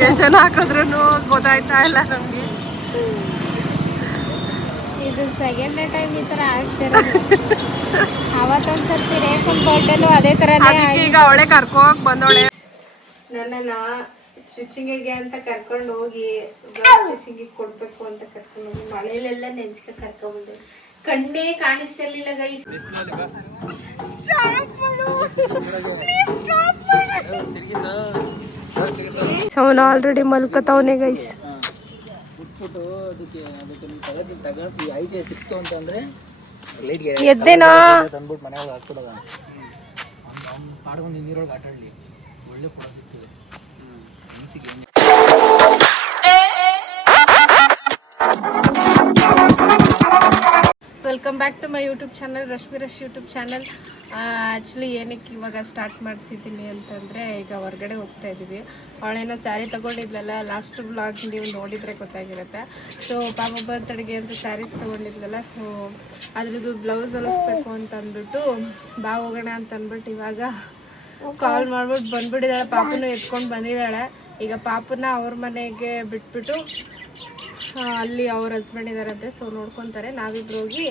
Location ಹಾಕಿದ್ರು ಗೊತ್ತಾಯ್ತಾ ಇಲ್ಲ ನಮ್ಗೆ. ಇದು ಸೆಕೆಂಡ್ ಟೈಮ್ ಈ ತರ ಆಗ್ತಿರೋದು. ಅವತ್ತೊಂದ್ಸರ್ತಿ ರೇಖನ್ ಬರ್ಡೇನು ಅದೇ ತರನೇ ಈಗ ಅವಳೆ ಕರ್ಕೋಕ್ ಬಂದವಳೆ. ನನ್ನನ್ನ ಸ್ಟಿಚಿಂಗಿಗೆ ಅಂತ ಕರ್ಕೊಂಡು ಹೋಗಿ ಸ್ಟಿಚಿಂಗಿಗೆ ಕೊಡ್ಬೇಕು ಅಂತ ಕರ್ಕೊಂಡು ಹೋಗಿ ಮಳೆಯಲ್ಲೆಲ್ಲ ನೆನ್ಸ್ಕ ಕರ್ಕೊಂಡ್ಬಂದೆ. ಕಣ್ಣೇ ಕಾಣಿಸ್ತಿರ್ಲಿಲ್ಲ ಗೈಸ್. ಅವನು ಆಲ್ರೆಡಿ ಮಲ್ಕತವನೆ ಗೈಸ್. ಎದ್ದೇನೋ welcome back to my YouTube channel, Rashmi Rush YouTube channel. Actually ಏನಕ್ಕೆ ಇವಾಗ ಸ್ಟಾರ್ಟ್ ಮಾಡ್ತಿದ್ದೀನಿ ಅಂತಂದರೆ, ಈಗ ಹೊರಗಡೆ ಹೋಗ್ತಾ ಇದ್ದೀವಿ. ಅವಳೇನೋ ಸ್ಯಾರಿ ತೊಗೊಂಡಿದ್ಲಲ್ಲ, ಲಾಸ್ಟ್ ಬ್ಲಾಗ್ ನೀವು ನೋಡಿದರೆ ಗೊತ್ತಾಗಿರುತ್ತೆ. ಸೊ ಪಾಪ ಬರ್ತಡೆಗೆ ಅಂತ ಸ್ಯಾರೀಸ್ ತೊಗೊಂಡಿದ್ಲಲ್ಲ, ಸೊ ಅದ್ರದ್ದು ಬ್ಲೌಸ್ ಹೊಲಿಸ್ಬೇಕು ಅಂತ ಅಂದ್ಬಿಟ್ಟು ಬಾ ಹೋಗೋಣ ಅಂತ ಅಂದ್ಬಿಟ್ಟು ಇವಾಗ ಕಾಲ್ ಮಾಡ್ಬಿಟ್ಟು ಬಂದ್ಬಿಟ್ಟಿದ್ದಾಳೆ. ಪಾಪನೂ ಎತ್ಕೊಂಡು ಬಂದಿದ್ದಾಳೆ. ಈಗ ಪಾಪನ ಅವ್ರ ಮನೆಗೆ ಬಿಟ್ಬಿಟ್ಟು ಅಲ್ಲಿ ಅವ್ರ ಹಸ್ಬೆಂಡ್ ಇದ್ದಾರಂತೆ, ಸೊ ನೋಡ್ಕೊತಾರೆ. ನಾವಿಬ್ರು ಹೋಗಿ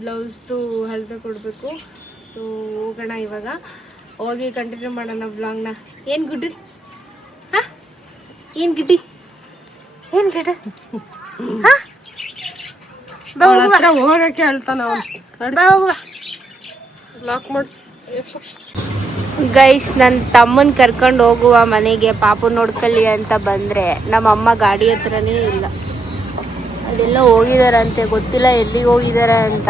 ಬ್ಲೌಸ್ದು ಹೊಲಿದು ಕೊಡಬೇಕು. ಸೊ ಹೋಗೋಣ, ಇವಾಗ ಹೋಗಿ ಕಂಟಿನ್ಯೂ ಮಾಡೋಣ ಬ್ಲಾಗ್ನ. ಏನು ಗುಡ್ಡಿ? ಹಾಂ, ಏನು ಗಿಡ್ಡಿ? ಏನು ಗಿಡ? ಹಾಂ, ಹೋಗಕ್ಕೆ ಹೇಳ್ತಾನ ಅವನು. ಬ್ಲಾಕ್ ಮಾಡಿ ಗೈಸ್. ನನ್ನ ತಮ್ಮನ ಕರ್ಕೊಂಡು ಹೋಗುವ ಮನೆಗೆ ಪಾಪು ನೋಡ್ಕೊಳ್ಳಿ ಅಂತ ಬಂದರೆ ನಮ್ಮಮ್ಮ ಗಾಡಿ ಹತ್ರನೇ ಇಲ್ಲ. ಅದೆಲ್ಲ ಹೋಗಿದಾರಂತೆ, ಗೊತ್ತಿಲ್ಲ ಎಲ್ಲಿಗೆ ಹೋಗಿದ್ದಾರೆ ಅಂತ.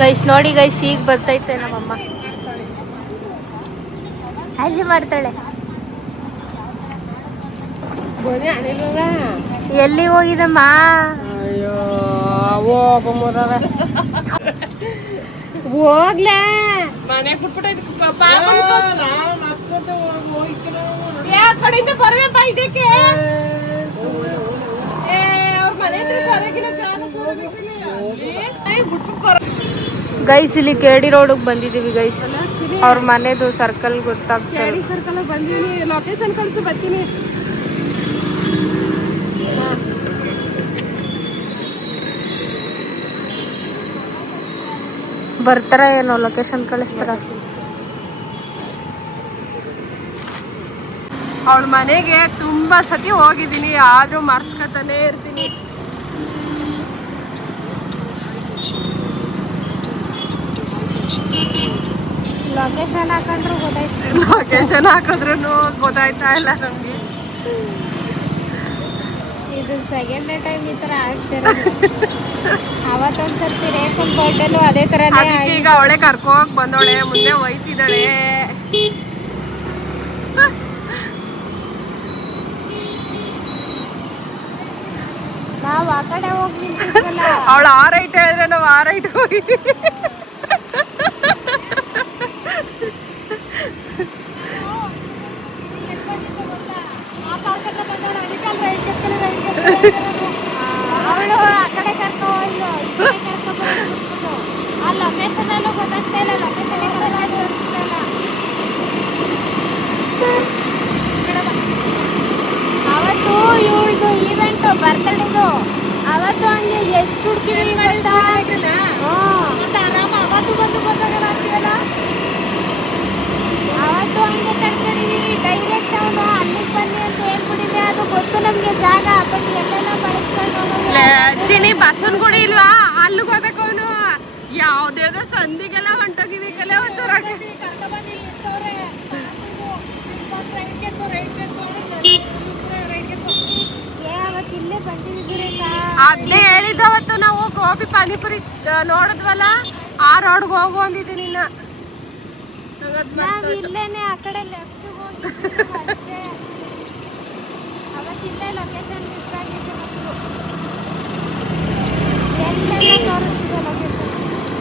ಗೈಸ್ ನೋಡಿ ಗೈಸ್, ಈಗ ಬರ್ತೈತೆ ನಮ್ಮಮ್ಮ. ಹಾಗೆ ಮಾಡ್ತಾಳೆ. ಎಲ್ಲಿಗೆ ಹೋಗಿದಮ್ಮ? ಅಯ್ಯೋ ಹೋಗ್ಲೇ ಮನೆ ಬಿಟ್ಬಿಟ್ಟು ಕಡೆಯಿಂದ ಬರಬೇಕ ಇದಕ್ಕೆ. ಗೈಸ್ ಇಲ್ಲಿ ಕೆಡಿ ರೋಡಿಗೆ ಬಂದಿದ್ದೀವಿ ಗೈಸ್. ಅವ್ರ ಮನೆದು ಸರ್ಕಲ್ ಗೊತ್ತಾಗ್ತದೆ. ಸರ್ಕಲ್ ಬಂದೀನಿ, ಲೊಕೇಶನ್ ಕಳಿಸಿ ಬರ್ತೀನಿ. ಬರ್ತಾರ ಏನೋ, ಲೊಕೇಶನ್ ಕಳಿಸ್ತಾರ. ಅವಳ ಮನೆಗೆ ತುಂಬಾ ಸತಿ ಹೋಗಿದ್ದೀನಿ, ಆದ್ರೂ ಮರ್ತ್ಕೊತಾನೆ ಇರ್ತೀನಿ. ಲೊಕೇಶನ್ ಹಾಕೊಂಡ್ರು ಗೊತ್ತಾಯ್ತು. ಲೊಕೇಶನ್ ಹಾಕಿದ್ರು ಗೊತ್ತಾಯ್ತಾ ಇಲ್ಲ ನಮ್ಗೆ. ಇದು ಸೆಕೆಂಡ್ ಟೈಮ್ ಈ ತರ ಆಗ್ತಿರೋದು. ಅವತ್ತೊಂದ್ಸರ್ತಿ ರೇಖನ್ ಬರ್ಡೇನು ಅದೇ ತರನೇ ಈಗ ಅವಳೆ ಕರ್ಕೋಕ್ ಬಂದವಳೆ, ಮುಂದೆ ಹೋಯ್ತಿದ್ದಾಳೆ. ನಾವ್ ಆ ಕಡೆ ಹೋಗಿ ಅವಳು ಆ ರೈಟ್ ಹೇಳಿದ್ರೆ ನಾವು ಆ ರೈಟ್ ಹೋಗಿದ್ದೀವಿ. ಅವಳು ಆ ಕಡೆ ಕರ್ಕೊಂಡು ಆ ಲೊಕೇಶನ್ ಅಲ್ಲೂ ಗೊತ್ತಾಗ್ತಾ ಇಲ್ಲ. ಅವತ್ತು ಇವಳ್ದು ಈವೆಂಟ್ ಬರ್ತಡೇದು, ಅವತ್ತು ಹಂಗೆ ಎಷ್ಟು ಹುಡುಕಿದೀವಿ ಗೊತ್ತಾ? ಆರಾಮ ಅವತ್ತು ಬಂದು ಗೊತ್ತಾಗಲ್ಲ ಅಂತೀವಲ್ಲ. ಅವತ್ತು ಹಂಗೆ ಕರ್ಕೊಂಡಿದೀವಿ ಡೈರೆಕ್ಟ್. ಅವನು ಅಲ್ಲಿಗೆ ಬನ್ನಿ ಅಂತ ಹೇಳ್ಬಿಟ್ಟಿದೆ. ಅದು ಗೊತ್ತು ನಮ್ಗೆ ಜಾಗ, ಬಟ್ ಎಲ್ಲೆಲ್ಲ ಬಳಸ್ಕೊಂಡು ಚಿನಿ ಬಸ್ಸನ್ ಕೂಡ ಇಲ್ವಾ? ಅಲ್ಲಿಗೆ ಹೋಗ್ಬೇಕು. ಅವನು ಯಾವ್ದೇದೋ ಸಂದಿಗೆಲ್ಲ ಹೊಂಟೋಗಿವಿ ಕಲೆ ಒಂದು ಇಲ್ಲೇ ಬಂದಿದ್ದೀರಿ. ಅದ್ನೇ ಹೇಳಿದ್ದವತ್ತು ನಾವು ಗೋಬಿ ಪಾನಿಪುರಿ ನೋಡಿದ್ವಲ್ಲ, ಆ ರೋಡ್ಗೆ ಹೋಗು ಅಂದಿದ್ದೀನಿ. ನಾವು ಇಲ್ಲೇನೆ ಆ ಕಡೆ ಲೆಫ್ಟ್ ಹೋಗಿ ಅವತ್ತಿಲ್ಲೇ ಲೊಕೇಶನ್ ಮಿಸ್ ಆಗಿದ್ದು. ಎಲ್ಲೆಲ್ಲ ತೋರಿಸ್ತಿದೆ ಲೊಕೇಶನ್.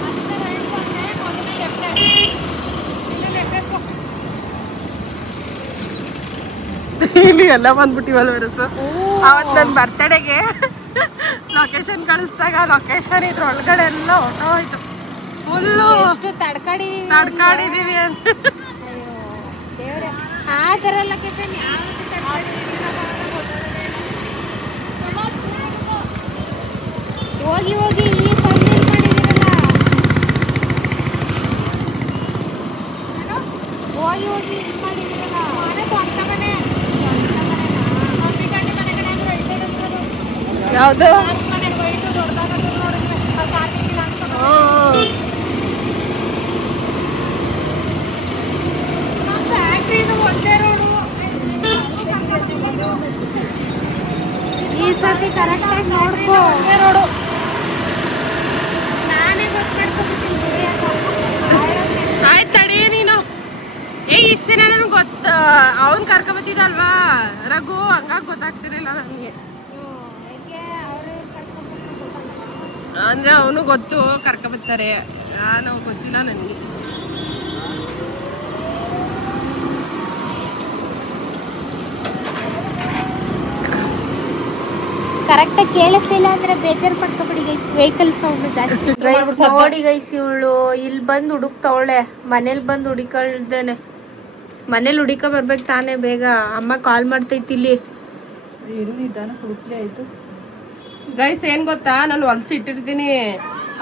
ಮತ್ತೆ ಹೇಳ್ಕೊಂಡೆ ಮೊದಲು ಲೆಫ್ಟ್ ಇಲ್ಲಿ ಎಲ್ಲ ಬಂದ್ಬಿಟ್ಟಿವಲ್ಲ ವರಸು. ಅವತ್ತು ನನ್ನ ಬರ್ತಡೆಗೆ ಲೊಕೇಶನ್ ಕಳಿಸ್ದಾಗ ಲೊಕೇಶನ್ ಇದ್ರ ಒಳಗಡೆ ಎಲ್ಲ ಹೊಟ್ಟೋಯ್ತು. ಫುಲ್ಲು ತಡ್ಕಾಡಿದೀವಿ ಅಂತ. ದೇವ್ರೆ. ಹಾ ಯಾವ ಥರ ಎಲ್ಲ ಹೋಗಿ ಹೋಗಿ ಈ ಕಂಪ್ಲೇಂಟ್ ಮಾಡಿದ್ದೀರಲ್ಲ, ಹೋಗಿ ಹೋಗಿ ಇದು ಮಾಡಿದ್ದೀರಲ್ಲ, ಯಾವುದು? ಈ ಸರ್ತಿ ಕರೆಕ್ಟಾಗಿ ನೋಡ್ಕೋ. ನೋಡು ನಾನೇ ಗೊತ್ತಾಡ್ಕೊಬಿಟ್ಟಿದ್ದೀನಿ. ಆಯ್ತು ತಡಿ ನೀನು. ಇಷ್ಟ ದಿನ ನನಗೆ ಗೊತ್ತು, ಅವನ್ ಕರ್ಕೊಂಬತ್ತಿದಲ್ವಾ ರಘು, ಹಂಗಾಗಿ ಗೊತ್ತಾಗ್ತಿರ್ಲಿಲ್ಲ ನನಗೆ. ಅಂದ್ರೆ ಅವನು ಗೊತ್ತು ಕರ್ಕೊಂಬತ್ತಾರೆ, ನಾವು ಗೊತ್ತಿಲ್ಲ ನನಗೆ. ಕರೆಕ್ಟಾಗಿ ಕೇಳಿಸ್ಲಿಲ್ಲ ಅಂದ್ರೆ ಬೇಜಾರು ಪಡ್ಕೊಬಿಡಿ ಗೈಸ್, ವೆಹಿಕಲ್ ಸೌಂಡ್ ಜಾಸ್ತಿ. ಗೈಸ್ ನೋಡಿ ಗೈಸ್, ಇವಳು ಇಲ್ಲಿ ಬಂದು ಹುಡುಕ್ತವಳೆ, ಮನೇಲಿ ಬಂದು ಹುಡುಕಳ್ದೇನೆ. ಮನೇಲಿ ಹುಡುಕ ಬರ್ಬೇಕು ತಾನೇ ಬೇಗ. ಅಮ್ಮ ಕಾಲ್ ಮಾಡ್ತೈತಿ ಇಲ್ಲಿ. ಗೈಸ್ ಏನ್ ಗೊತ್ತಾ, ನಾನು ಹೊಲ್ಸಿ ಇಟ್ಟಿರ್ತೀನಿ,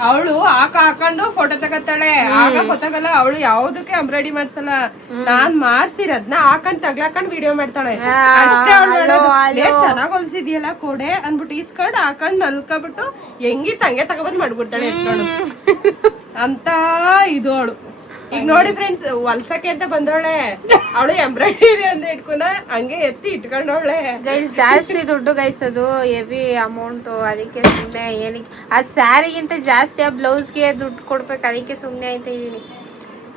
ಅವಳು ಹಾಕೊಂಡು ಫೋಟೋ ತಗತ್ತಾಳೆ. ಆಗ ಗೊತ್ತಾಗಲ್ಲ ಅವಳು ಯಾವ್ದಕ್ಕೆ ಎಂಬ್ರಾಯ್ಡಿ ಮಾಡ್ಸಲ್ಲ, ನಾನ್ ಮಾಡ್ಸಿರೋದ್ನ ಹಾಕೊಂಡ್ ತಗ್ಲಾಕೊಂಡ್ ವಿಡಿಯೋ ಮಾಡ್ತಾಳೆ ಅಷ್ಟೇ. ಚೆನ್ನಾಗ್ ಹೊಲ್ಸಿದ್ಯಲ್ಲ ಕೊಡೆ ಅನ್ಬಿಟ್ಟು ಈಸ್ಕೊಂಡ್ ಹಾಕೊಂಡ್ ನಲ್ಕೊಬಿಟ್ಟು ಹೆಂಗಿತ್ತು ಹಂಗೆ ತಗೊಬಂದ್ ಮಾಡ್ಬಿಡ್ತಾಳೆ ಎತ್ಕೊಂಡು ಅಂತ. ಇದು ಅವಳು ಈಗ ನೋಡಿ ಫ್ರೆಂಡ್ಸ್, ಹೊಲ್ಸಕ್ಕೆ ಅಂತ ಬಂದವಳೆ, ಅವಳು ಎಂಬ್ರಾಯ್ಡರಿ ಅಂತ ಇಟ್ಕೊಂಡ ಹಂಗೆ ಎತ್ತಿ ಇಟ್ಕೊಂಡವಳೆ. ಗೈಸ್ ಜಾಸ್ತಿ ದುಡ್ಡು ಗೈಸ್, ಅದು ಹೆವಿ ಅಮೌಂಟ್. ಅದಕ್ಕೆ ಸುಮ್ಮನೆ ಏನಕ್ಕೆ ಆ ಸ್ಯಾರಿಗಿಂತ ಜಾಸ್ತಿ ಆ ಬ್ಲೌಸ್ಗೆ ದುಡ್ಡು ಕೊಡ್ಬೇಕು, ಅದಕ್ಕೆ ಸುಮ್ಮನೆ ಆಯ್ತಾ ಇದೀನಿ.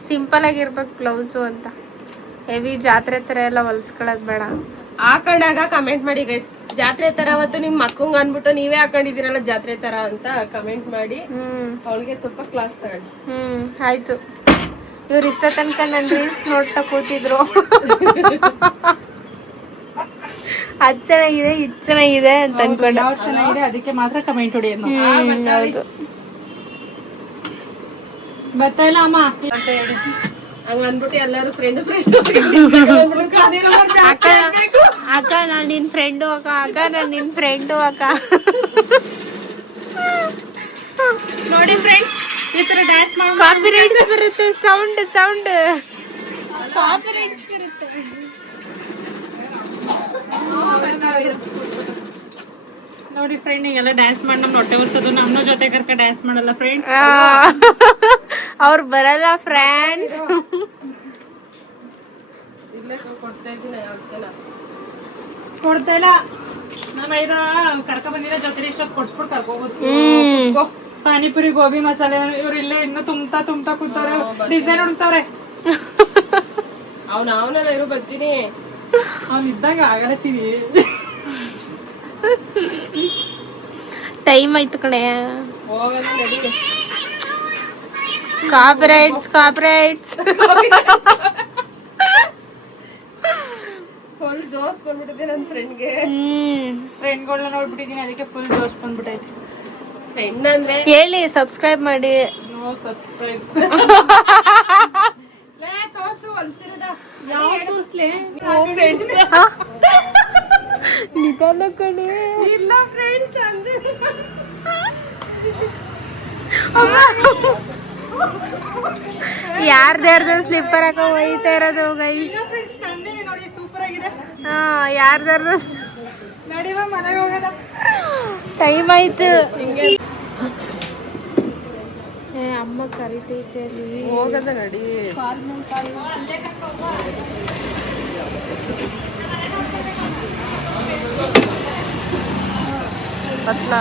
ಸಿಂಪಲ್ ಆಗಿರ್ಬೇಕು ಬ್ಲೌಸು ಅಂತ. ಹೆವಿ ಜಾತ್ರೆ ತರ ಎಲ್ಲ ಹೊಲ್ಸ್ಕೊಳ್ಳೋದು ಬೇಡ. ಹಾಕೊಂಡಾಗ ಕಮೆಂಟ್ ಮಾಡಿ ಗೈಸ್, ಜಾತ್ರೆ ತರ ಅವತ್ತು ನಿಮ್ ಮಕ್ಕಂಗ್ ಅನ್ಬಿಟ್ಟು ನೀವೇ ಹಾಕೊಂಡಿದೀರಲ್ಲ ಜಾತ್ರೆ ತರ ಅಂತ ಕಮೆಂಟ್ ಮಾಡಿ ಅವಳಿಗೆ ಸ್ವಲ್ಪ ಕ್ಲಾಸ್ ತಗೊಳ್ಳಿ. ಆಯ್ತು. ಇವ್ರು ಇಷ್ಟ ತನಕ ನನ್ ರೀಲ್ಸ್ ನೋಡ್ತಾ ಕೂತಿದ್ರು. ಅದ್ ಚೆನ್ನಾಗಿದೆ ಇದ್ ಚೆನ್ನಾಗಿದೆ ಅಂತ ಅನ್ಕೊಂಡೆ. ಚೆನ್ನಾಗಿದೆ ಅದಕ್ಕೆ ಮಾತ್ರ ಕಮೆಂಟ್ ಹೊಡಿ. ಹೌದು. ಗೊತ್ತಾಯಿಲ್ಲ ಅಮ್ಮ ಹಂಗ ಅನ್ಬಿಟ್ಟು ಎಲ್ಲಾರು ಫ್ರೆಂಡ್ ಅಕ್ಕ ಅಕ್ಕ ನಾನ್ ನಿನ್ ಫ್ರೆಂಡು ಅಕ್ಕ, ಅಕ್ಕ ನಾನ್ ನಿನ್ ಫ್ರೆಂಡು ಅಕ್ಕ. ನೋಡಿ ಫ್ರೆಂಡ್ಸ್, ಈ ತರ ಡ್ಯಾನ್ಸ್ ಮಾಡಿ ಕಾಪಿರೈಟ್ಸ್ ಬರುತ್ತೆ, ಸೌಂಡ್ ಕಾಪಿರೈಟ್ಸ್ ಬರುತ್ತೆ. ನೋಡಿ ಫ್ರೆಂಡ್, ಹಿಂಗೆಲ್ಲ ಡ್ಯಾನ್ಸ್ ಮಾಡಿ ನಮ್ಮ ಹೊಟ್ಟೆ ಉರ್ಸೋದು, ನಮ್ಮ ಜೊತೆ ಕರ್ಕ ಡ್ಯಾನ್ಸ್ ಮಾಡಲ್ಲ ಫ್ರೆಂಡ್ಸ್. ಅವ್ರು ಬರಲ್ಲ ಫ್ರೆಂಡ್ಸ್. ಕೊಡ್ತಾ ಇಲ್ಲ ನಮ್ಮ ಐದ ಕರ್ಕ ಬಂದಿರೋ ಜೊತೆ ಇಷ್ಟೊತ್ತು ಕೊಡ್ಸ್ಬಿಟ್ಟು ಕರ್ಕೋಬೋದು. ಪಾನಿಪುರಿ, ಗೋಬಿ ಮಸಾಲೆ ಇವ್ರು ಇಲ್ಲೇ ಇನ್ನು ತುಂಬ್ತಾ ಕೂತವ್ರೆ, ಡಿಸೈನ್ ಹುಡುಕ್ತವ್ರೆ. ಅವನೆಲ್ಲ ಇರು ಬರ್ತೀನಿ, ಅವ್ನ್ ಇದ್ದಂಗ ಆಗಲ್ಲ ಚಿವಿ. ಟೈಮ್ ಆಯ್ತು ಕಣೆ. ಹೋಗಲ್ಲ ನಡಿ. ಕಾಪಿರೈಟ್ಸ್ ಫುಲ್ ಜೋಸ್ ಬಂದ್ಬಿಟ್ಟಿದೆ ನನ್ನ ಫ್ರೆಂಡ್ಗೆ. ಫ್ರೆಂಡ್ಗಳನ್ನ ನೋಡ್ಬಿಟ್ಟಿದೀನಿ, ಅದಕ್ಕೆ ಫುಲ್ ಜೋಶ್ ಬಂದ್ಬಿಟ್ಟೈತಿ. ಫ್ರೆಂಡ್ ಅಂದ್ರೆ ಹೇಳಿ ಸಬ್ಸ್ಕ್ರೈಬ್ ಮಾಡಿ. No subscribe. ತೋರ್ಸು ಹೊಲ್ಸಿರೋದ ನಿಧಾನ ಕಣೆ. ಇಲ್ಲ ಫ್ರೆಂಡ್ಸ್ ಅಂದ್ರೆ ಯಾರ್ದಾರ್ದು ಸ್ಲಿಪ್ಪರ್ ಹಾಕ ಹೋಯ್ತಾ ಇರೋದು ಗೈಸ್. ನೋಡಿ ಸೂಪರ್ ಆಗಿದೆ. ಹಾ, ಯಾರ್ದಾರ್ದು ನಡಿವ ಮನೆಗೆ ಹೋಗೋಣ, ಟೈಮ್ ಆಯ್ತು. ಅಮ್ಮ ಕರಿತೈತೆ ಅಲ್ಲಿ, ಹೋಗದ ನಡಿ. ಪತ್ಲ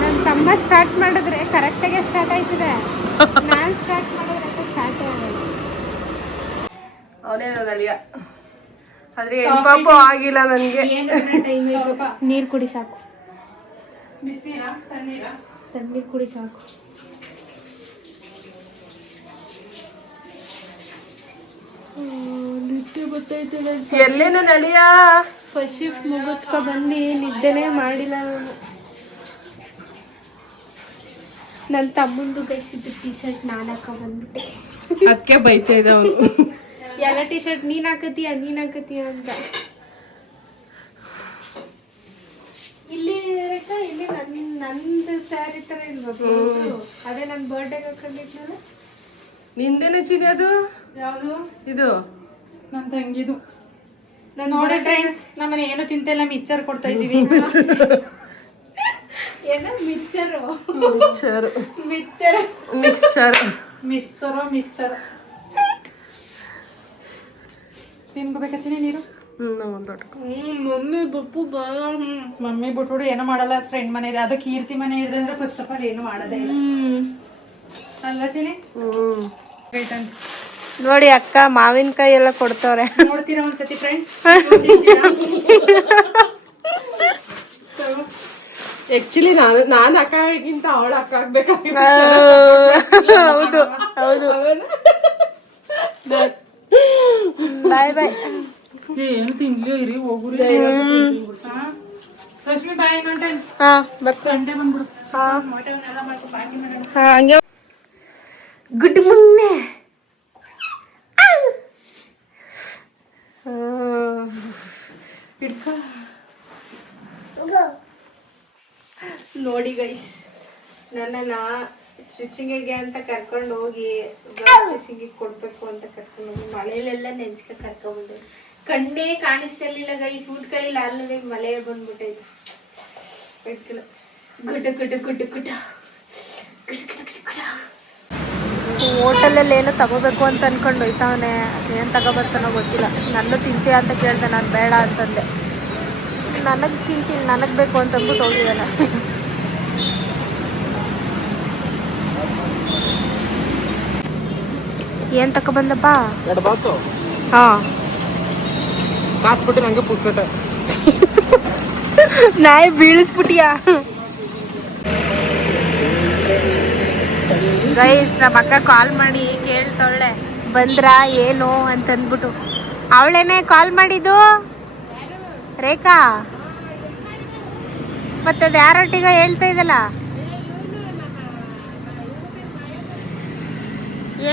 ನನ್ನ ತಮ್ಮ ಸ್ಟಾರ್ಟ್ ಮಾಡಿದ್ರೆ ಕರೆಕ್ಟಾಗೆ ಸ್ಟಾರ್ಟ್ ಆಯ್ತದೆ, ನಾನು ಸ್ಟಾರ್ಟ್ ಮಾಡಿದ್ರೆ ಸ್ಟಾರ್ಟ್ ಆಗಲ್ಲ. ಅವನೇ ನನ್ನ ಅಳಿಯ, ಆದ್ರೆ ಹೆಣ್ಪಾಪು ಆಗಿಲ್ಲ ನನ್ಗೆ. ಟೈಮ್ ಆಯ್ತು, ನೀರು ಕುಡಿ ಸಾಕು, ತಣ್ಣೀರು ಕುಡಿ ಸಾಕು. ನಿದ್ದೆ ಗೊತ್ತೈತೆ ಎಲ್ಲೇನ ನಡಿಯ ಫಸ್ಟ್ ಶಿಫ್ಟ್ ಮುಗಿಸ್ಕೊ ಬಂದು ನಿದ್ದೆನೇ ಮಾಡಿಲ್ಲ ನಾನು. ನನ್ನ ತಮ್ಮಂದು ಗೈಸಿದ್ದು ಟಿ ಶರ್ಟ್ ನಾನು ಹಾಕ ಬಂದ್ಬಿಟ್ಟೆ. ಅದಕ್ಕೆ ಬೈತಾ ಇದ್ದ ಅವನು. ಎಲ್ಲ ಟಿ ಶರ್ಟ್ ನೀನ್ ಹಾಕತೀಯ ಅಂತ. ಇಲ್ಲಿ ರೇಖಾ, ಇಲ್ಲಿ ನಂದು ಸ್ಯಾರಿ ತರ ಇಲ್ವಾ? ಅದೇ ನನ್ನ ಬರ್ಡೇಗೆ ಹಾಕೊಂಡಿದ್ನಲ್ಲ. ನಿಂದೇನ ಚಿನಿ ಅದು? ಯಾವುದು? ಇದು ನನ್ನ ತಂಗಿದು. ನಾನು ನೋಡಿ ಫ್ರೆಂಡ್ಸ್, ನಮ್ಮನೆ ಏನು ತಿಂತಿಲ್ಲ, ಮಿಕ್ಸರ್ ಕೊಡ್ತಾ ಇದೀವಿ. ಏನೋ ಮಿಕ್ಸರು ಮಿಕ್ಸರ್ ತಿನ್ಕೋಬೇಕಾ ಚಿನಿ ನೀರು? ಮಮ್ಮಿ ಬಪ್ಪು ಮಮ್ಮಿ ಬಿಟ್ಬಿಡು ಏನೋ ಮಾಡಲ್ಲ. ಫ್ರೆಂಡ್ ಮನೆ ಇದೆ, ಅದು ಕೀರ್ತಿ ಮನೆ ಇದೆ ಅಂದ್ರೆ ಫಸ್ಟ್ ಆಫ್ ಆಲ್ ಏನು ಮಾಡೋದೇ ಇಲ್ಲ ಅಲ್ವಾ ಚಿನಿ? ನೋಡಿ ಅಕ್ಕ ಮಾವಿನಕಾಯಿ ಎಲ್ಲ ಕೊಡ್ತವ್ರೆ. ನೋಡ್ತೀರಾ ಒಂದ್ಸತಿ ಫ್ರೆಂಡ್ಸ್? ಆಕ್ಚುಲಿ ನಾನು ಅಕ್ಕಗಿಂತ ಅವಳ ಅಕ್ಕ ಆಗ್ಬೇಕಾಗಿತ್ತು. ಹೌದು ಬಾಯ್ ಬಾಯ್. ಏನು ತಿನ್ಲಿಯೋ ಇರಿ ಹೋಗುರಿ. ರಶ್ಮಿ ಬಾಯ್ ಇನ್ನೊಂದು ಟೈಮ್. ಸಂಡೆ ಬಂದ್ಬಿಡು. ಮೊಟ್ಟೆವನ್ನೆಲ್ಲ ಮಾಡ್ಕೊಂಡು ಬಾಕಿ ಮಾಡೋಣ. ಹಂಗೆ ಗುಡ್ ಮಾರ್ನಿಂಗ್. ನೋಡಿ ಗೈಸ್, ನನ್ನನ್ನ ಸ್ಟಿಚಿಂಗಿಗೆ ಅಂತ ಕರ್ಕೊಂಡು ಹೋಗಿ ಸ್ಟಿಚಿಂಗಿಗೆ ಕೊಡ್ಬೇಕು ಅಂತ ಕರ್ಕೊಂಡು ಹೋಗಿ ಮಳೆಯಲ್ಲೆಲ್ಲ ನೆನ್ಸ್ಕ ಕರ್ಕೊಂಡ್ಬಂದೆ. ಕಣ್ಣೇ ಕಾಣಿಸ್ತಿರ್ಲಿಲ್ಲ ಗೈಸ್, ಊಟಗಳಿಲ್ಲ, ಅಲ್ಲದೆ ಮಳೆ ಬಂದ್ಬಿಟ್ಟೈತೆ. ಗುಟ ಗುಟ ಗುಟ ಗುಟ ಹೋಟೆಲಲ್ಲಿ ಏನೋ ತಗೋಬೇಕು ಅಂತ ಅನ್ಕೊಂಡು ಹೋಯ್ತಾವನೆ. ಏನು ತಗೋಬರ್ತಾನೋ ಗೊತ್ತಿಲ್ಲ. ನನ್ನೂ ತಿಂತೀಯ ಅಂತ ಕೇಳ್ದೆ, ನಾನು ಬೇಡ ಅಂತಂದೆ. ನನಗೆ ತಿಂತೀನಿ, ನನಗೆ ಬೇಕು ಅಂತ ಅಂದ್ಬಿಟ್ಟು ಹೋಗಿದ್ದಾನೆ. ಏನು ತಗೊಬಂದಪ್ಪ? ಹಾಂ ನಂಗೆ ಪುಕ್ಸಟ ನಾಯಿ ಬೀಳಿಸ್ಬಿಟ್ಟಿಯಾ? ಗೈಸ್, ನಮ್ಮ ಅಕ್ಕ ಕಾಲ್ ಮಾಡಿ ಕೇಳ್ತಾಳೆ ಬಂದ್ರಾ ಏನು ಅಂತಂದ್ಬಿಟ್ಟು. ಅವಳೇನೆ ಕಾಲ್ ಮಾಡಿದ್ದು ರೇಖಾ. ಮತ್ತೆ ಅದು ಯಾರೊಟ್ಟಿಗ ಹೇಳ್ತಾ ಇದ್ದಲ್ಲ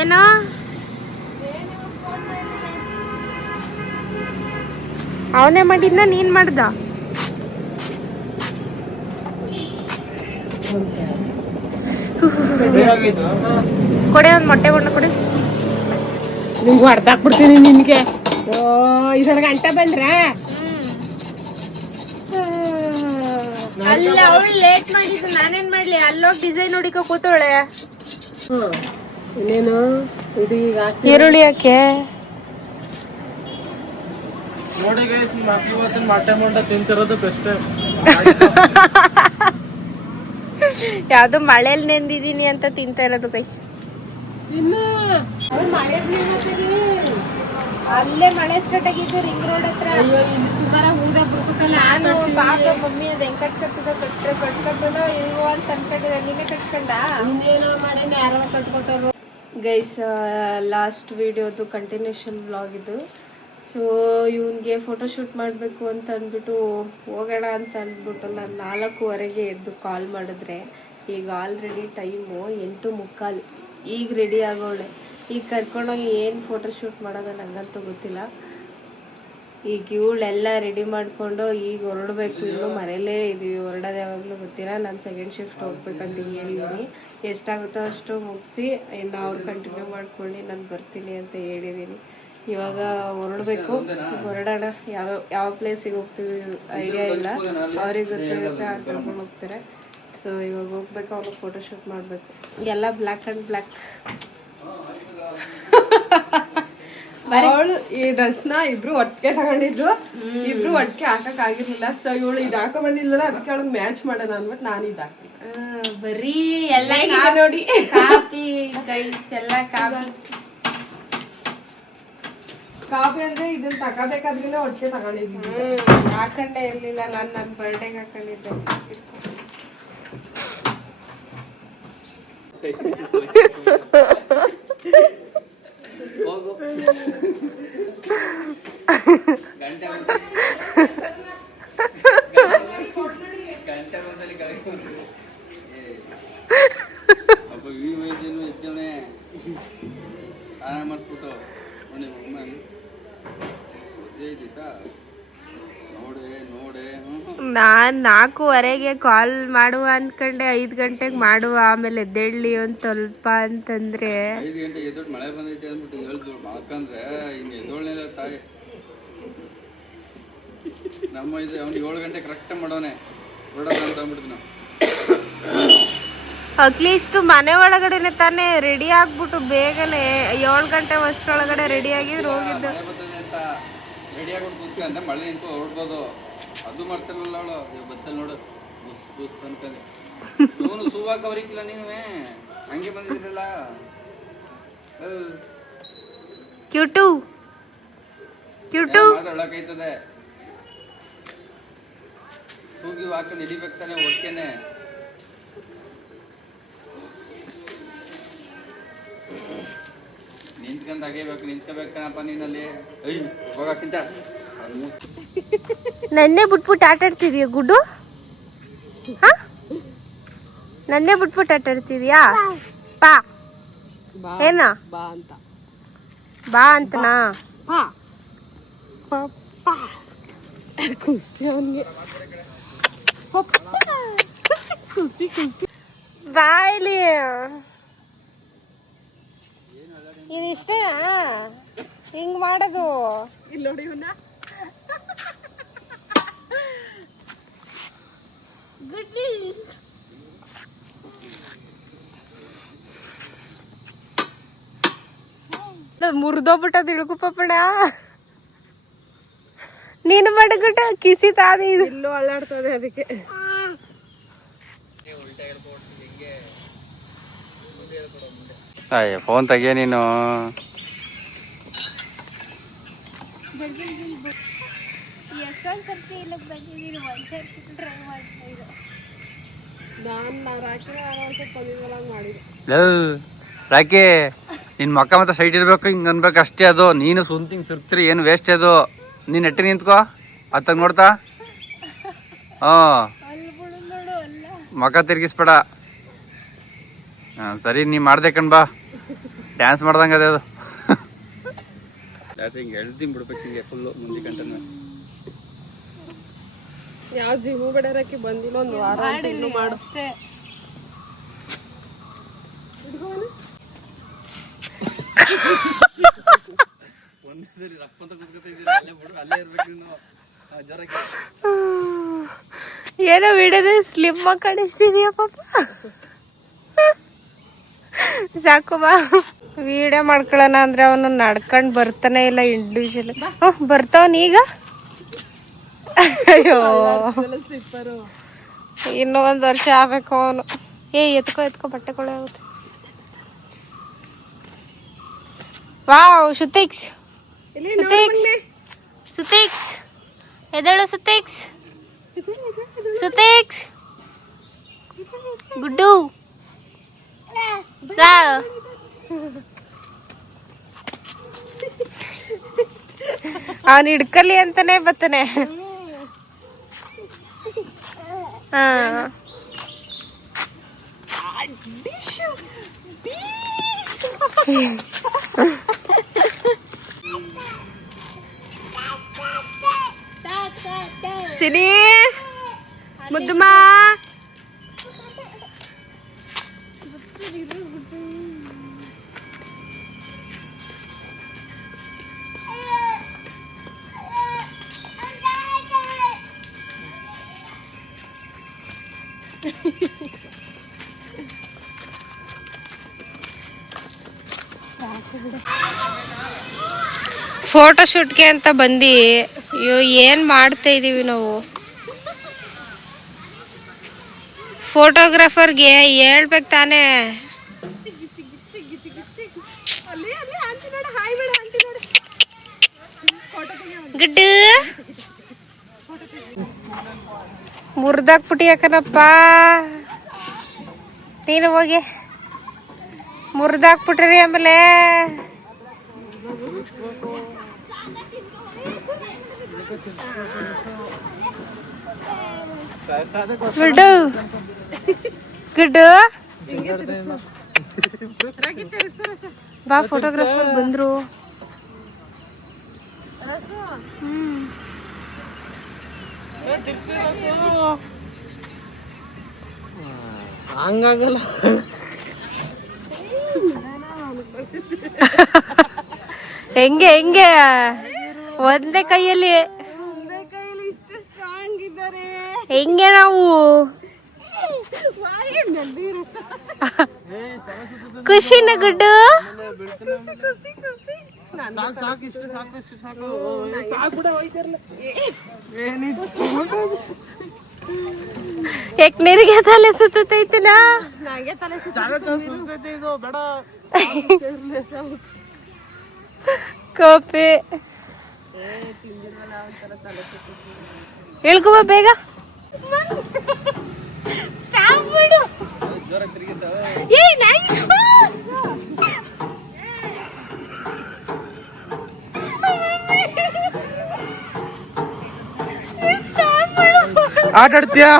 ಏನು? ಅವನೇ ಮಾಡಿದ್ನ ನೀನ್ ಮಾಡ್ದ? ಕೊಡೆ ಒಂದು ಮೊಟ್ಟೆ ಬಣ್ಣ ಕೊಡಿ. ನಿಮ್ಗೆ ಹೊಡೆದಾಕ್ಬಿಡ್ತೀನಿ ನಿನ್ಗೆ. ಇದರ ಗಂಟೆ ಬಂದ್ರ ಅಲ್ಲ, ಅವಳು ಲೇಟ್ ಮಾಡಿದ್ದು, ನಾನೇನ್ ಮಾಡ್ಲಿ? ಅಲ್ಲೋಗಿ ಡಿಸೈನ್ ನೋಡಿಕ ಕೂತವಳೆ. ಇನ್ನೇನು ಇದು ಈಗ ಈರುಳ್ಳಿ ಯಾಕೆ? ನೋಡಿ ಗೈಸ್, ನಿಮ್ಮ ಅಕ್ಕ ಇವತ್ತಿನ ಮೊಟ್ಟೆ ಮೊಂಡ ತಿಂತಿರೋದು ಬೆಸ್ಟ್. ಯಾವ್ದು ಮಳೇಲಿ ನೆಂದಿದೀನಿ ಅಂತ ತಿಂತಾ ಇರೋದು ಗೈಸ್. ಅಲ್ಲೇ ಮಳೆ ಸ್ಟಾರ್ಟ್ ಆಗಿದ್ದು ರಿಂಗ್ ರೋಡ್ ಹತ್ರ. ನಾನು ಪಾಪ ಮಮ್ಮಿ ಅದು ಹೆಂಗ್ ಕಟ್ಕತ್ತದ ಕಟ್ಕತ್ತದೋ ಇಲ್ವೋ ಅಂತ ಅನ್ಕೊಂಡಿದ್ದೆ. ನೀನೇ ಕಟ್ಕೊಂಡ? ಯಾರೋ ಕಟ್ಕೊಟ್ಟರು ಗೈಸ್. ಲಾಸ್ಟ್ ವಿಡಿಯೋದು ಕಂಟಿನ್ಯೂಷನ್ ವ್ಲಾಗ್ ಇದು. ಸೊ ಇವನಿಗೆ ಫೋಟೋಶೂಟ್ ಮಾಡಬೇಕು ಅಂತ ಅಂದ್ಬಿಟ್ಟು ಹೋಗೋಣ ಅಂತ ಅಂದ್ಬಿಟ್ಟು ನಾನು 4:15 ಎದ್ದು ಕಾಲ್ ಮಾಡಿದ್ರೆ ಈಗ ಆಲ್ರೆಡಿ ಟೈಮು 8:45. ಈಗ ರೆಡಿ ಆಗೋಳೆ. ಈಗ ಕರ್ಕೊಂಡೋಗಿ ಏನು ಫೋಟೋಶೂಟ್ ಮಾಡೋದು ನನಗಂತೂ ಗೊತ್ತಿಲ್ಲ. ಈಗ ಇವಳೆಲ್ಲ ರೆಡಿ ಮಾಡಿಕೊಂಡು ಈಗ ಹೊರಡಬೇಕು. ಇನ್ನೂ ಮನೇಲೇ ಇದ್ದೀವಿ, ಹೊರಡೋದು ಯಾವಾಗಲೂ ಗೊತ್ತಿಲ್ಲ. ನಾನು ಸೆಕೆಂಡ್ ಶಿಫ್ಟ್ ಹೋಗ್ಬೇಕಂತ ಹೇಳಿದ್ದೀನಿ. ಎಷ್ಟಾಗುತ್ತೋ ಅಷ್ಟು ಮುಗಿಸಿ ಇನ್ನು ಅವ್ರು ಕಂಟಿನ್ಯೂ ಮಾಡ್ಕೊಳ್ಳಿ, ನಾನು ಬರ್ತೀನಿ ಅಂತ ಹೇಳಿದ್ದೀನಿ. ಇವಾಗ ಹೊರಡಬೇಕು, ಹೊರಡೋಣ. ಯಾವ ಪ್ಲೇಸಿಗೆ ಹೋಗ್ತೀವಿ ಐಡಿಯಾ ಇಲ್ಲ, ಅವ್ರಿಗೆ ಗೊತ್ತಿರುತ್ತೆ, ಕರ್ಕೊಂಡು ಹೋಗ್ತಾರೆ. ಸೊ ಇವಾಗ ಹೋಗ್ಬೇಕು, ಅವ್ರಿಗೆ ಫೋಟೋಶೂಟ್ ಮಾಡಬೇಕು. ಎಲ್ಲ ಬ್ಲ್ಯಾಕ್ ಆ್ಯಂಡ್ ಬ್ಲ್ಯಾಕ್. ಅವಳು ಈ ಡ್ರೆಸ್ನ ಇಬ್ರು ಒಟ್ಟಿಗೆ ತಗೊಂಡಿದ್ದು, ಇಬ್ರು ಒಟ್ಟಿಗೆ ಹಾಕಕ್ ಆಗಿರ್ಲಿಲ್ಲ. ಸೊ ಇವಳು ಇದು ಹಾಕೋ ಬಂದಿಲ್ಲ, ಅದಕ್ಕೆ ಅವಳಿಗೆ ಮ್ಯಾಚ್ ಮಾಡೋಣ ಅಂದ್ಬಿಟ್ಟು ನಾನು ಇದು ಹಾಕಿ. ಬರೀ ಎಲ್ಲ ನೋಡಿ ಕಾಪಿ ಗೈಸ್, ಎಲ್ಲ ಕಾಪಿ ಅಂದ್ರೆ ಇದನ್ನ ತಗೋಬೇಕಾದ್ರಿಂದ ಒಟ್ಟಿಗೆ ತಗೊಂಡಿದ್ವಿ. ಹಾಕೊಂಡೇ ಇರ್ಲಿಲ್ಲ ನಾನು. ನನ್ನ ಬರ್ಡೇಗೆ ಹಾಕೊಂಡಿದ್ದೆ. ಹೋಗು ಗಂಟೆ ಬಂದಲ್ಲಿ ಅಪ್ಪ ಈ ವಯಸ್ಸೇನು ಎದ್ದವನೇ ಸ್ನಾನ ಮಾಡಿಸ್ಬಿಟ್ಟು ನೋಡಿ ಒಮ್ಮೆ ಐತಾ ನೋಡೆ ನಾನ್ 4:15ಗೆ ಕಾಲ್ ಮಾಡುವ ಅನ್ಕೊಂಡೆ 5 ಗಂಟೆಗೆ ಮಾಡುವ ಆಮೇಲೆ ಎದ್ದೇಳಿ ಒಂದ್ ಸ್ವಲ್ಪ ಅಂತಂದ್ರೆ 5 ಗಂಟೆಗೆ ಎದ್ದೊಟ್ಟು ಮಳೆ ಬಂದೈತೆ ಅಂದ್ಬಿಟ್ಟು ಹೇಳ್ದು ಮಾಡ್ಕಂದ್ರೆ ಹಿಂಗೆ ಎದ್ದೋಳ್ನೆಲ್ಲ ತಾಯಿ ನಮ್ಮ ಇದು ಅವ್ನಿಗೆ 7 ಗಂಟೆ ಕರೆಕ್ಟಾಗಿ ಮಾಡೋನೆ ಹೊರಡೋಣ ಅಂತ ಅಂದ್ಬಿಡ್ತು ನಾವು ಅಟ್ಲೀಸ್ಟ್ ಮನೆ ಒಳಗಡೆನೆ ತಾನೇ ರೆಡಿ ಆಗ್ಬಿಟ್ಟು ಬೇಗನೆ 7 ಗಂಟೆ ಅಷ್ಟರೊಳಗಡೆ ರೆಡಿ ಆಗಿದ್ರು ಹೋಗಿದ್ದು. ಮಳೆ ಬರ್ತದೆ ಅಂತ ರೆಡಿ ಆಗ್ಬಿಟ್ಟು ಕೂತ್ವಿ ಅಂತ ಮಳೆ ನಿಂತು ಹೊರಡ್ಬೋದು. ಅದು ಮಾಡ್ತಿರಲ್ಲ ಅವಳು ಬತ್ತಲ್ ನೋಡು ಬುಸ್ ಬುಸ್ ಅನ್ಕೊಂಡೆ ಇವನು ಸೂವಾಕ ಅವ್ರಿಗಿಲ್ಲ ನೀನುವೇ ಹಂಗೆ ಬಂದಿದ್ರಲ್ಲ ಕ್ಯೂಟು ಮಾತಾಡಕೈತದೆ ಸೂಗಿ ಹಾಕೊಂಡು ಹಿಡಿಬೇಕು ತಾನೆ ಹೊಡ್ಕೇನೆ ನಿಂತ್ಕೊಂಡ್ ಅಗೇಬೇಕು ನಿಂತ್ಕೋಬೇಕನಪ್ಪ ನೀನಲ್ಲಿ ಹೋಗಕ್ಕಿಂತ ನನ್ನೇ ಬಿಟ್ಬಿಟ್ಟು ಆಟ ಆಡ್ತಿದ್ಯಾ ಗುಡ್ಡು? ನನ್ನೇ ಬಿಟ್ಬಿಟ್ಟು ಆಟ ಆಡ್ತಿದ್ಯಾ? ಪಾ ಏನ ಬಾ ಅಂತನಾ? ಬಾಯ್ಲಿ ಇದಿಷ್ಟೇ ಹಿಂಗ್ ಮಾಡೋದು. ಇಲ್ಲಿ ನೋಡಿ ಇವನ್ನ ಮುರಿದೋಗ್ಬಿಟ್ಟದ ಇಳ್ಕು ಪಪ್ಪಣ ನೀನು ಮಡಗಟ ಕಿಸಿ ತಾದ ಇದು ಇಲ್ಲೂ ಅಳ್ಳಾಡ್ತದೆ ಅದಕ್ಕೆ. ಫೋನ್ ತೆಗಿಯ ನೀನು. ರಾಕಿ ನಿನ್ ಮಕ್ಕ ಮತ್ತೆ ಸೈಟ್ ಇರ್ಬೇಕು ಹಿಂಗ ಅನ್ಬೇಕು ಅಷ್ಟೇ. ಅದು ನೀನು ಸುಂತಿಂಗ್ ಸುರ್ತ್ರಿ ಏನು ವೇಸ್ಟ್ ಅದು. ನೀನ್ ನೆಟ್ಟಿ ನಿಂತ್ಕೋ ಅತ್ತಾಗ ನೋಡ್ತಾ ಮಕ್ಕ ತಿರ್ಗಿಸ್ಬೇಡ. ಸರಿ ನೀ ಮಾಡ್ದೆ ಕಣ್ ಬಾ ಡ್ಯಾನ್ಸ್ ಮಾಡ್ದಂಗ ಅದೇ ಅದು. ಹಿಂಗೆ ಹೇಳ್ತೀನಿ ಬಿಡ್ಬೇಕು ಹಿಂಗೆ ಫುಲ್ಲು ಮುಂದೆ ಕಂಟನ. ಯಾವ ಜಿಮ್ಮು ಬಿಡೋರಕ್ಕೆ ಬಂದಿಲ್ಲ ಒಂದು ವಾರ ಮಾಡು. ಏನೋ ವಿಡಿಯೋದ ಸ್ಲಿಮ್ ಆಗಿ ಕಾಣಿಸ್ತಿದೀಯ ಪಾಪ. ಸಾಕು ಬಾ ವಿಡಿಯೋ ಮಾಡ್ಕೊಳ್ಳೋಣ ಅಂದ್ರೆ ಅವನು ನಡ್ಕೊಂಡ್ ಬರ್ತಾನೆ ಇಲ್ಲ ಇಂಡಿವಿಜುವಲ್. ಬರ್ತಾವನ್ ಈಗ. ಅಯ್ಯೋ ಇನ್ನೂ 1 ವರ್ಷ ಆಗ್ಬೇಕು ಅವನು. ಎತ್ಕೋ ಬಟ್ಟೆ ಕೊಳೆ ಆಗುತ್ತೆ. ವಾವ್ ಸುತಿಕ್ಸ್ ಎದಳು ಸುತಿಕ್ಸ್ ಗುಡ್ಡು ಅವನ್ ಹಿಡ್ಕಲಿ ಅಂತಾನೆ ಬರ್ತಾನೆ. ಹಾ ಸಿನಿ ಮುದ್ದುಮ್ಮ ಫೋಟೋ ಶೂಟ್ಗೆ ಅಂತ ಬಂದು ಅಯ್ಯೋ ಏನ್ ಮಾಡ್ತಾ ಇದೀವಿ ನಾವು. ಫೋಟೋಗ್ರಾಫರ್ಗೆ ಹೇಳ್ಬೇಕು ತಾನೇ. ಗುಡ್ಡು ಮುರ್ದಾಕ್ಬಿಟ್ಟಿ ಯಾಕನಪ್ಪ ನೀನು ಹೋಗಿ ಮುರ್ದಾಕ್ಬಿಟ್ರಿ ಆಮೇಲೆ ಗುಡ್ಡು ಗುಡ್ಡು ಬಾ ಫೋಟೋಗ್ರಾಫರ್ ಬಂದ್ರು. ಹಂಗಾಗಲ್ಲ. ಹೆಂಗೆ ಹೆಂಗೆ ಒಂದೇ ಕೈಯಲ್ಲಿ ಹೆಂಗೆ ನಾವು ಖುಷಿನ ಗುಡ್ಡು. ಯಾಕೆ ನಿನಗೆ ತಲೆ ಸುತ್ತೈತಿನ? ಕಾಫಿ ಹೇಳ್ಕೊ ಬಾ ಬೇಗ. ಆಟ ಆಡ್ತೀಯಾ?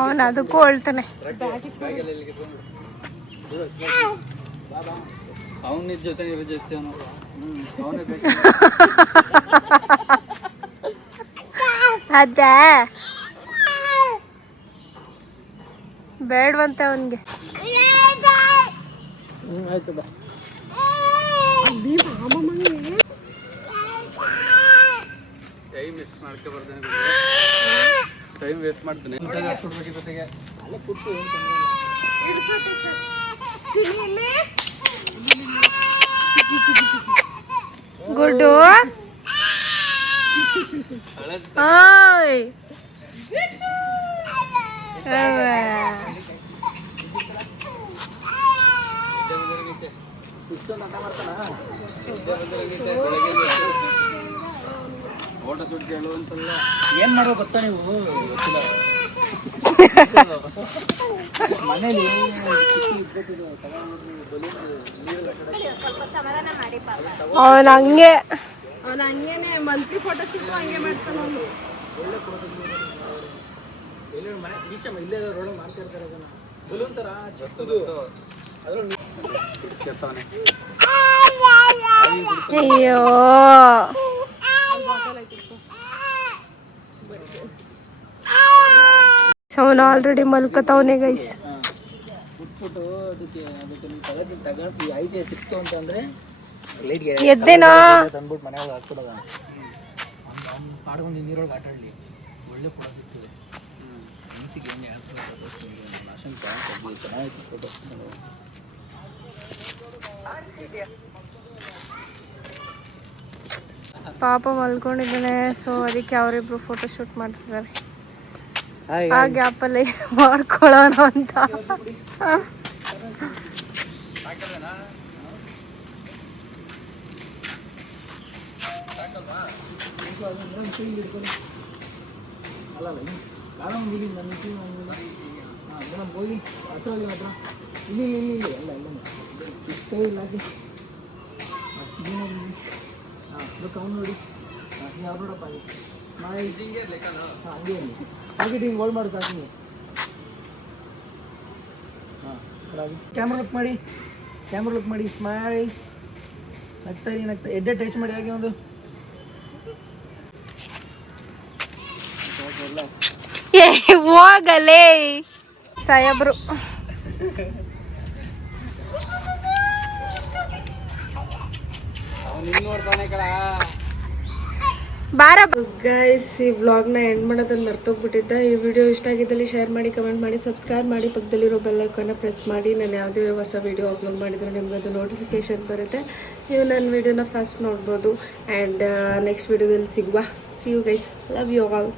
ಅವನು ಅದಕ್ಕೂ ಹೇಳ್ತಾನೆ. ಅವನ ಜೊತೆ ಇರೋ ಜಾಸ್ತಿ ಅವನು. ಅವನೇ ಬೇಕು. ಅದ ಬೇಡವಂತೆ ಅವನ್ಗೆ. ಆಯ್ತು ಬಾ. ಟೈಮ್ ವೇಸ್ಟ್ ಮಾಡ್ಕೊ ಬರ್ತಾನೆ. ಟೈಮ್ ವೇಸ್ಟ್ ಮಾಡ್ತಾನೆ. ಜೊತೆಗೆ ಗುಡ್ಡು ಹಾಯ್ ಓಟ ಸುಟ್ಟು ಹೇಳುವಂತಲ್ಲ. ಏನ್ ಮಾಡೋ ಗೊತ್ತಾ ನೀವು? ಗೊತ್ತಿಲ್ಲ. ಮನೇಲಿ ಅವನ ಹಂಗೆ ಅವ್ನು ಹಂಗೇನೆ ಮಂತ್ಲಿ ಫೋಟೋ ಶೂಟ್ ಹಂಗೆ ಮಾಡ್ತಾನೆ ಅವನು. ಅಯ್ಯೋ ಅವನು ಆಲ್ರೆಡಿ ಮಲ್ಕತವನೆ ಗೈಸ್. ಎದ್ದೇನೋ ತಂದ್ಬಿಟ್ಟು ಮನೆಯೊಳಗೆ ಹಾಕ್ಬಿಡೋದ. ಆಡ್ಕೊಂಡು ನೀರೊಳಗೆ ಆಟ ಆಡಲಿ. ಒಳ್ಳೆ ಫೋಟೋ ಸಿಗ್ತದೆ. ಮನಸ್ಸಿಗೆ ಏನು ಚೆನ್ನಾಗಿತ್ತು ಫೋಟೋ. ಪಾಪ ಮಲ್ಕೊಂಡಿದ್ದಾನೆ. ಸೊ ಅದಕ್ಕೆ ಅವರಿಬ್ರು ಫೋಟೋ ಶೂಟ್ ಮಾಡ್ತಿದ್ದಾರೆ. ಆ ಗ್ಯಾಪಲ್ಲಿ ಮಾಡ್ಕೊಳ್ಳೋಣ ಅಂತ. ನೋಡಿ ಹಂಗೆ ಹೋಲ್ಡ್ ಮಾಡಿ ಸಾಕಿ. ಕ್ಯಾಮ್ರಾ ಲುಕ್ ಮಾಡಿ, ಕ್ಯಾಮ್ರಾ ಲುಕ್ ಮಾಡಿ, ಸ್ಮೈಲ್. ನಗ್ತಾ ಎಡ್ಡೆ ಟಚ್ ಮಾಡಿ ಹಾಗೆ ಒಂದು. ಹೋಗಲೇ ಸಾಯಬ್ರು. ಬಾರ ಗೈಸ್, ಈ ವ್ಲಾಗ್ನ ಎಂಡ್ ಮಾಡೋದನ್ನು ಮರ್ತೋಗ್ಬಿಟ್ಟಿದ್ದೆ. ಈ ವಿಡಿಯೋ ಇಷ್ಟ ಆಗಿದ್ದಲ್ಲಿ ಶೇರ್ ಮಾಡಿ, ಕಮೆಂಟ್ ಮಾಡಿ, ಸಬ್ಸ್ಕ್ರೈಬ್ ಮಾಡಿ, ಪಕ್ಕದಲ್ಲಿರೋ ಬೆಲ್ ಐಕಾನ್ನ ಪ್ರೆಸ್ ಮಾಡಿ. ನಾನು ಯಾವುದೇ ಹೊಸ ವಿಡಿಯೋ ಅಪ್ಲೋಡ್ ಮಾಡಿದರೆ ನಿಮ್ಗೆ ಅದು ನೋಟಿಫಿಕೇಶನ್ ಬರುತ್ತೆ. ನೀವು ನನ್ನ ವಿಡಿಯೋನ ಫಸ್ಟ್ ನೋಡ್ಬೋದು. ಆ್ಯಂಡ್ ನೆಕ್ಸ್ಟ್ ವಿಡಿಯೋದಲ್ಲಿ ಸಿಗುವ. See you guys, love you all.